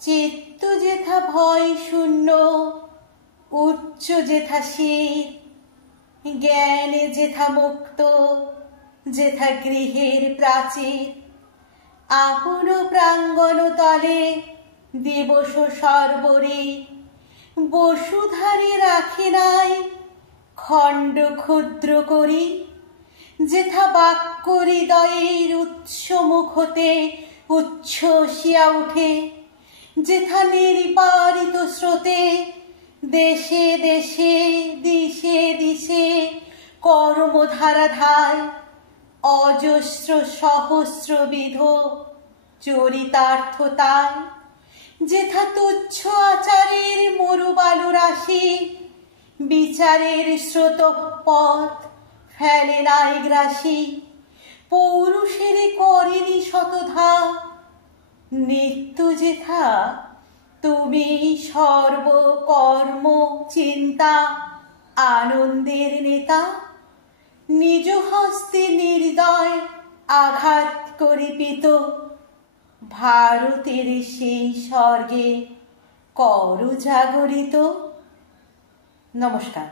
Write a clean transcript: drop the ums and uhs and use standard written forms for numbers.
চিত্ত যেথা ভয় শূন্য, উচ্চ যেথা শীত, জ্ঞানে যেথা মুক্ত, যেথা গৃহের প্রাচীর। আপন প্রাঙ্গণ তলে দিবস সর্বরে, বসুধারে রাখে নাই খণ্ড ক্ষুদ্র করি। যেথা বাক্য হৃদয়ের উৎস মুখ হতে উচ্ছ্বসিয়া উঠে, যেথা নির্বারিত স্রোতে দেশে দেশে দিশে দিশে কর্মধারা ধায়। অজস্র সহস্রবিধ চরিতার্থতায়। যেথা তুচ্ছ আচারের মরুবালু রাশি, বিচারের স্রোতপথ ফেলে নাই গ্রাসী। পৌরুষের করেনি শতধা, নিত্য যেথা তুমি সর্বকর্ম চিন্তা আনন্দের নেতা। নিজ হস্তে নির্দয় আঘাত করিপিত, ভারতের সেই স্বর্গে কর জাগরিত। নমস্কার।